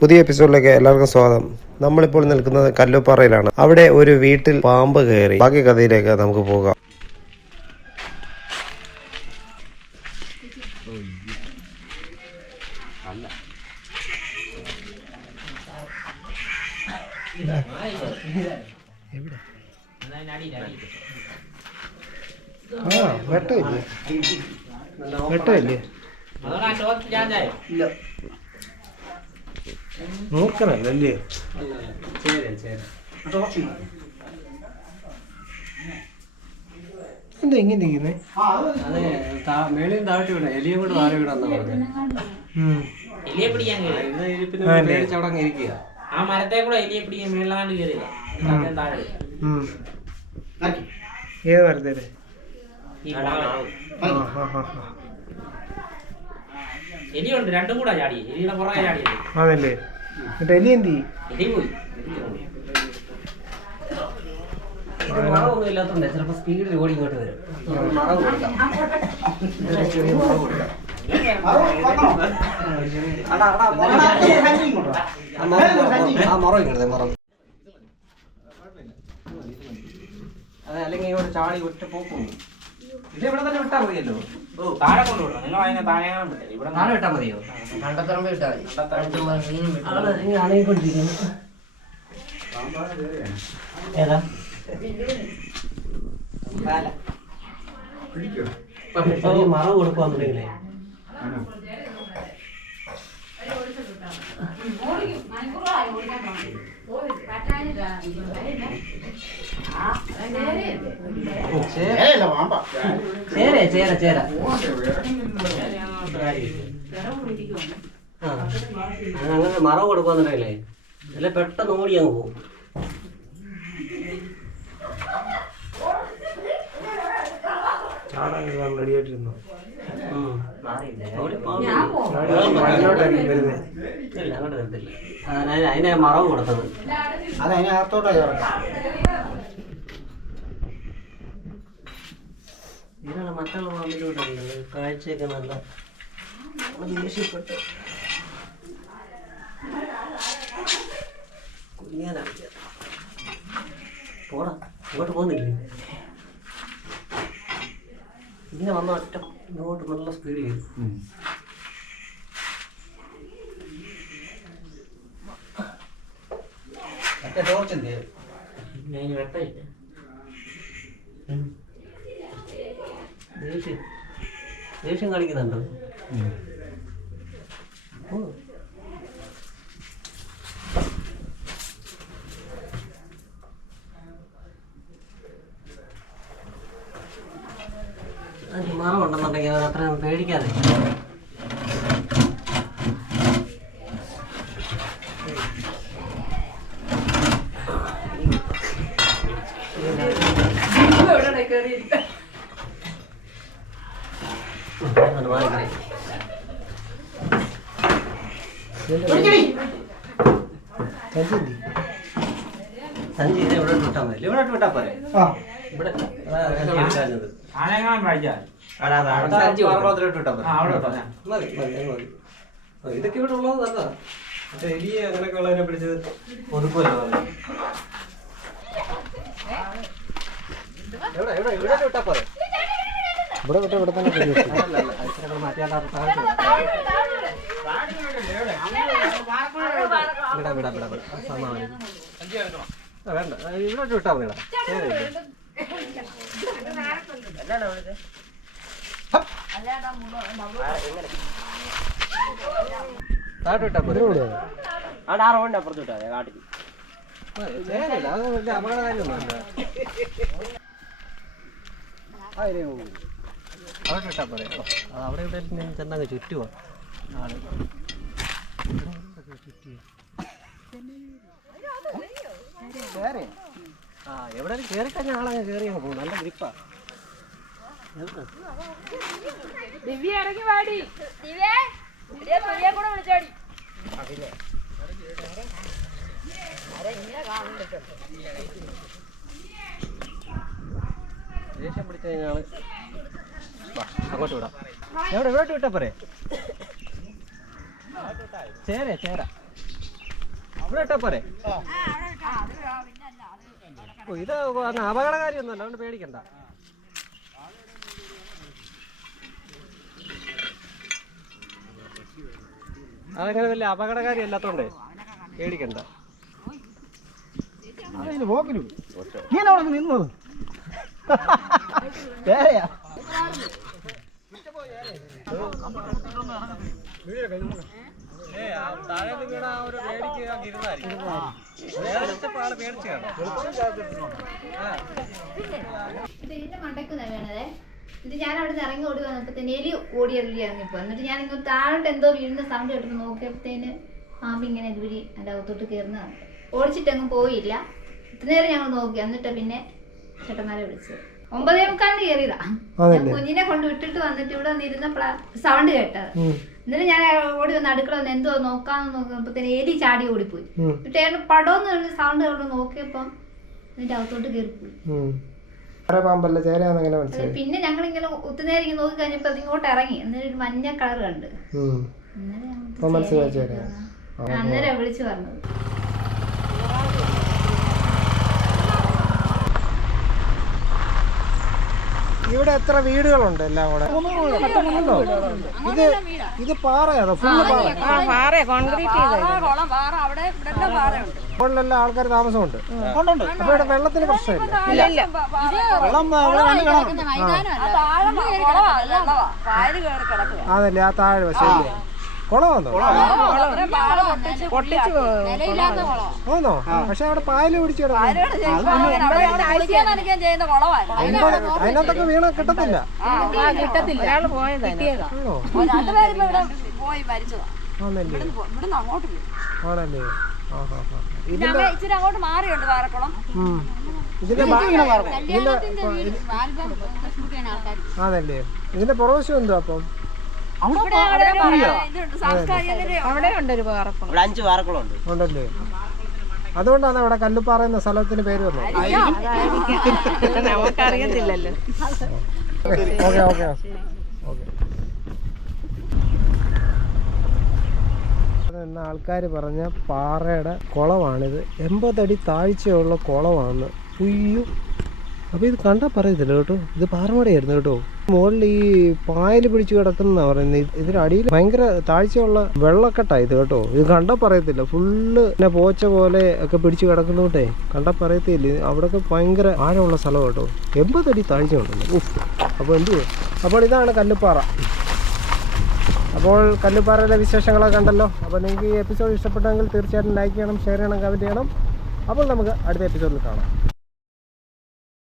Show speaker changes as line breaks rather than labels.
പുതിയ എപ്പിസോഡിലേക്ക് എല്ലാവർക്കും സ്വാഗതം. നമ്മളിപ്പോൾ നിൽക്കുന്നത് കല്ലുപ്പാറയിലാണ് അവിടെ ഒരു വീട്ടിൽ പാമ്പ് കയറി. ബാക്കി കഥയിലേക്ക് നമുക്ക് പോകാം. ആ വെട്ടമില്ലേ? എന്താ ഇങ്ങനെ ഇരിക്കുന്നേ
താഴ്ത്തി വിടാം. എലിയും കൂടെ താഴെ വിടാന്നാ അവിടെ ഇരിക്കുക.
ആ മരത്തെ കൂടെ എലിയെ പിടിക്കാൻ മേളിലാണ്ട് കയറിയതാ അദ്ദേഹം താഴെ.
ഏത് മരത്തേൽ
ഈ
ആ ഹാ ഹാ ഹാ.
എലിയുണ്ട് രണ്ടും കൂടെ ചാടി. എലിയുടെ പുറകെ ചാടിയത്
അതല്ലേ? എന്നിട്ട് എലി എന്ത്
എലി പോയി.
മറവൊന്നും സ്പീഡിൽ ഓടി ഇങ്ങോട്ട് വരും. മറവ് ചെറിയ മറവ് കൊടുക്കാം. അല്ലെങ്കിൽ ഇവിടെ ചാടി ഒറ്റ പോക്കും ഇത് ഇവിടെ തന്നെ വിട്ടാ മതിയല്ലോ. ഓ.
താഴെ കൊണ്ടുവിടണം. നിങ്ങൾ അതിനെ താഴെ വിട്ടില്ല ഇവിടെ
നാളെ വിട്ടാ മതിയോ? കണ്ടത്തറമ്പ് അണയിക്കൊണ്ടിരിക്കുന്നു ഏതാ? മറവ് കൊടുക്കുവാന്നുണ്ടെങ്കിലേ. ചേര ചേര ചേര. ആ അങ്ങനെ മറവ് കൊടുക്കുവാന്നുണ്ടെങ്കിലേ അല്ല പെട്ടെന്ന് ഓടി അങ്ങ് പോകും.
ചാടാൻ റെഡിയായിട്ടിരുന്നു
ഉം. അതിന് മറവ് കൊടുത്തത് ഇതിനുള്ള മറ്റുള്ള പാമ്പിലൂടെ കാഴ്ചയൊക്കെ നല്ല ദേഷ്യപ്പെട്ടു പോടാ ഇങ്ങോട്ട് പോകുന്നില്ലേ? ഇങ്ങനെ വന്ന ഒറ്റ ഇങ്ങോട്ട് നല്ല സ്പീഡ് ചെയ്തു മറ്റേ ടോർച്ചിന്റെ
ഞാൻ വെട്ടമില്ല
ദേഷ്യം. ദേഷ്യം കാണിക്കുന്നുണ്ടോ? ഓ. അതിന് പേടിക്കാതെ അത്
ചെയ്യും?
സഞ്ചി ഇത് ഇവിടെ വിട്ടാൽ മതി ഇവിടെ വിട്ടാ പോരെ
ആ
ഇവിടെ.
ആനങ്ങാൻ
മതി. മതി മതി ആ, ഇതൊക്കെ ഇവിടെ ഉള്ളത് നല്ലതാ. പക്ഷെ എലിയെ അങ്ങനെയൊക്കെ ഉള്ളതിനെ പിടിച്ച് ഒതുക്കുമല്ലോ എവിടെ എവിടെ ഇവിടെ വിട്ടാ പോരെ?
ഇവിടെ വിട്ട് ഇവിടെ തന്നെ
വിടാം വിടാം വിടാം വേണ്ട. ഇവിടെ. വിട്ടാ മതിടാ വിട്ടാ പോരെ.
അവിടെ ആ റോഡിന്റെ അപ്പുറത്ത് വിട്ടോ കാട്ടിൽ.
അവിടെ വിട്ടാ പോരെ. അവിടെ ഇവിടെ ചെന്നങ്ങ് ചുറ്റുവാ. ആൾ ആ എവിടെയും കയറി കഴിഞ്ഞാൽ ആളങ്ങ് കയറി അങ്ങ് പോകും നല്ല ഗ്രിപ്പാ.
ദിവ്യ ഇറങ്ങി വാടി. ദിവ്യ ദിവ്യ സൂര്യ കൂടെ വിളിച്ചാടി.
ദേഷ്യം പിടിച്ച കഴിഞ്ഞാൽ അങ്ങോട്ട് വിടാം. എവിടെ എവിടെ വിട്ടാ പോരെ? ചേര ചേര.
ഇവിടെ ഇട്ടാ പോരെ? ഇത് അപകടകാരിയൊന്നുമല്ല അതുകൊണ്ട് പേടിക്കണ്ട. അതങ്ങനെ വലിയ അപകടകാരി അല്ലാത്തോണ്ടേ പേടിക്കണ്ട.
നിന്നത്? വേറെയാ?
താഴെ വീണ ഒരു പേടിക്ക് അങ്ങ് ഇരുന്നായിരിക്കും ആൾ പേടിച്ചു കാണും.
ഇതിന്റെ മണ്ടക്കുന്ന വേണതേ എന്നിട്ട് ഞാൻ അവിടെ നിന്ന് ഇറങ്ങി ഓടി വന്നപ്പോഴത്തേന് എലി ഓടി ഇറങ്ങി ഇറങ്ങിപ്പോ എന്നിട്ട് ഞാൻ ഇങ്ങനെ താഴോട്ട് എന്തോ വീഴുന്ന സൗണ്ട് കേട്ടപ്പോൾ നോക്കിയപ്പോഴത്തേന് പാമ്പ് ഇങ്ങനെ ഇതുവഴി എന്റെ അകത്തോട്ട് കയറുന്നതാണ് ഓടിച്ചിട്ടങ്ങ് പോയില്ല. ഇത്രനേരം ഞങ്ങൾ നോക്കി. എന്നിട്ട് പിന്നെ ചേട്ടന്മാരെ വിളിച്ചത് ഒമ്പതേ മുക്കാലിന് കയറിയതാ. ഞാൻ കുഞ്ഞിനെ കൊണ്ട് വിട്ടിട്ട് വന്നിട്ട് ഇവിടെ വന്നിരുന്നപ്പോഴാ സൗണ്ട് കേട്ടത്. എന്നിട്ട് ഞാൻ ഓടി വന്ന് അടുക്കള വന്ന് എന്തോ നോക്കാന്ന് നോക്കുമ്പോഴത്തേന് എലി ചാടി ഓടിപ്പോയി. എന്നിട്ട് ഏട്ടൻ പടോന്ന് സൗണ്ട് കൊണ്ട് നോക്കിയപ്പം എന്നിട്ട് അകത്തോട്ട് കയറിപ്പോയി.
വേറെ പാമ്പല്ല മനസ്സിലായി.
പിന്നെ ഞങ്ങൾ ഇങ്ങനെ ഒത്തുനേരം ഇങ്ങനെ നോക്കി കഴിഞ്ഞപ്പോ ഇങ്ങോട്ട് ഇറങ്ങി എന്നിട്ട് ഒരു മഞ്ഞ കളർ കണ്ട്
മനസ്സിലായി
അന്നേരം വിളിച്ചു പറഞ്ഞത്.
ഇവിടെ എത്ര വീടുകളുണ്ട് എല്ലാം കൂടെ? ഇത് ഇത് പാറയാണോ? ഫുള്ള് പാറ മുകളിലെല്ലാം ആൾക്കാർ താമസമുണ്ട്. അപ്പൊ ഇവിടെ വെള്ളത്തിന് പ്രശ്നമില്ല. അതല്ലേ ആ താഴെ വശം കുളമാണോ ആണോ പക്ഷെ അവിടെ പായൽ പിടിച്ചു അതിനകത്തൊക്കെ വീണ കിട്ടത്തില്ല. ആണോ? ആണല്ലേ? ആണല്ലേ? ആ ഹാ ഹാ.
ഇച്ചിരി അങ്ങോട്ട് മാറിയുണ്ട് പാറക്കുളം.
ഇതിന്റെ ഇതിന്റെ ആണല്ലേ? ഇതിന്റെ പുറവശം എന്തോ അപ്പം?
അവിടെ ഉണ്ട് ഒരു പാറക്കുളം
ഇവിടെ അഞ്ച് പാറക്കുളമുണ്ട്
ഉണ്ടല്ലേ? അതുകൊണ്ടാണ് ഇവിടെ കല്ലുപ്പാറ എന്ന സ്ഥലത്തിന് പേര് വന്നത്.
നമുക്കറിയത്തില്ലല്ലോ.
Okay okay okay. എന്ന ആൾക്കാർ പറഞ്ഞ പാറയുടെ കുളമാണിത്. എൺപതടി താഴ്ചയുള്ള കുളമാണ്. പുയ്യും അപ്പോൾ ഇത് കണ്ടാൽ പറയത്തില്ല കേട്ടോ. ഇത് പാറമടയായിരുന്നു കേട്ടോ. മുകളിൽ ഈ പായൽ പിടിച്ച് കിടക്കുന്ന പറയുന്നത് ഇതിനടിയിൽ ഭയങ്കര താഴ്ചയുള്ള വെള്ളക്കെട്ടാണ് ഇത് കേട്ടോ. ഇത് കണ്ടാൽ പറയത്തില്ല. ഫുള്ള് പിന്നെ പോച്ച പോലെ ഒക്കെ പിടിച്ച് കിടക്കുന്നോട്ടെ കണ്ടാൽ പറയത്തില്ല. അവിടെ അവിടെയൊക്കെ ഭയങ്കര ആഴമുള്ള സ്ഥലം കേട്ടോ. എൺപതടി താഴ്ച ഉണ്ടല്ലോ അപ്പോൾ എന്ത്? അപ്പോൾ ഇതാണ് കല്ലുപ്പാറ. അപ്പോൾ കല്ലുപ്പാറയിലെ വിശേഷങ്ങളൊക്കെ കണ്ടല്ലോ. അപ്പോൾ നിങ്ങൾക്ക് ഈ എപ്പിസോഡ് ഇഷ്ടപ്പെട്ടെങ്കിൽ തീർച്ചയായിട്ടും ലൈക്ക് ചെയ്യണം ഷെയർ ചെയ്യണം കമന്റ് ചെയ്യണം. അപ്പോൾ നമുക്ക് അടുത്ത എപ്പിസോഡിൽ കാണാം.